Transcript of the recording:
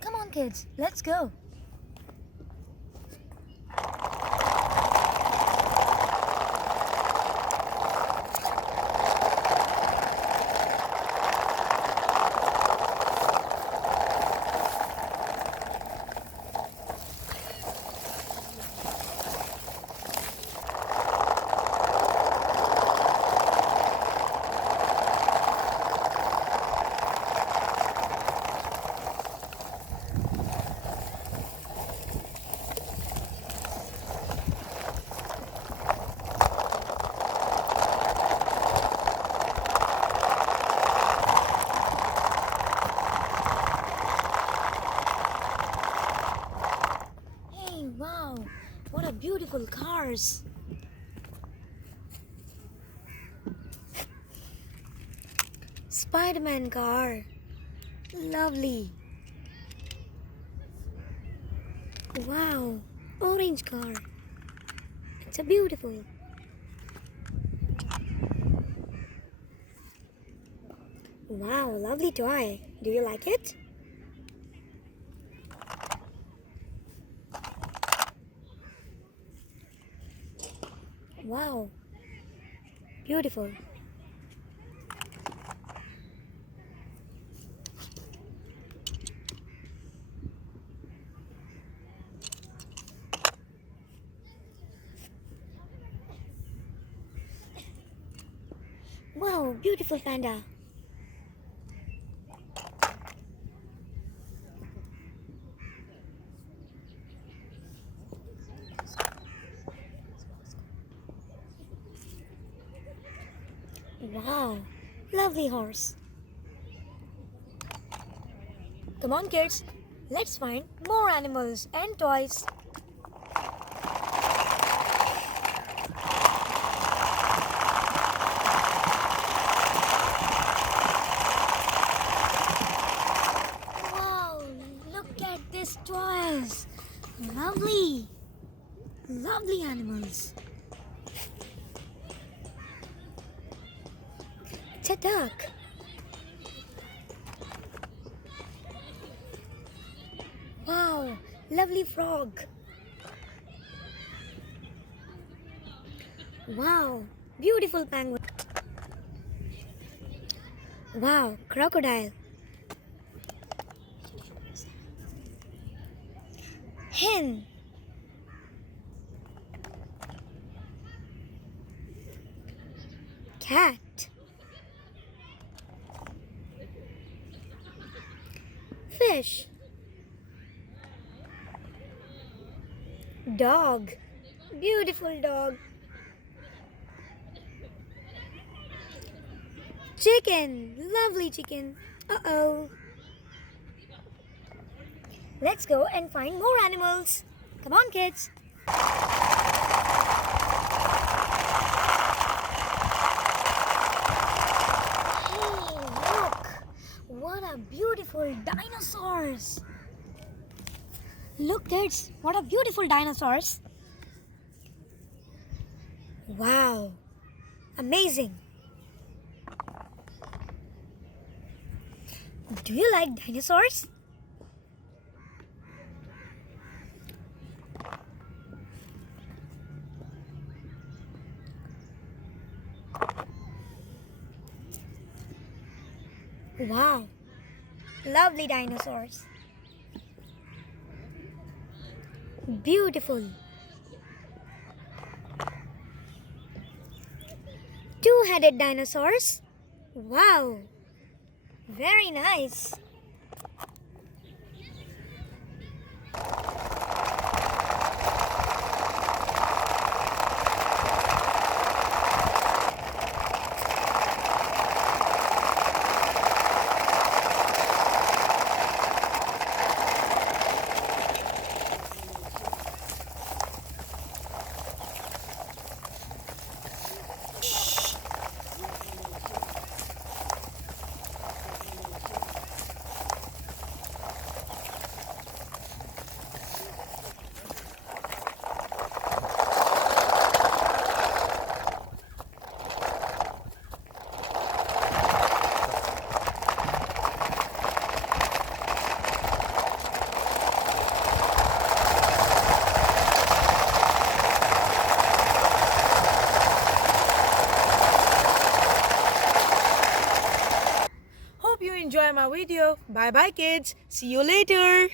Come on, kids, let's go. Wow, what a beautiful cars. Spider-Man car. Lovely. Wow, orange car. It's a beautiful. Wow, lovely toy. Do you like it? Wow, beautiful. Wow, beautiful panda. Wow, lovely horse. Come on, kids, let's find more animals and toys. Wow, look at these toys. Lovely, lovely animals. It's a duck. Wow, lovely frog. Wow, beautiful penguin. Wow, crocodile. Hen. Cat. Fish. Dog. Beautiful dog. Chicken. Lovely chicken. Uh-oh. Let's go and find more animals. Come on, kids. What a beautiful dinosaurs! Look kids, what a beautiful dinosaurs! Wow, amazing! Do you like dinosaurs? Wow, lovely dinosaurs. Beautiful. Two-headed dinosaurs. Wow, very nice. enjoy my video. Bye bye kids. See you later.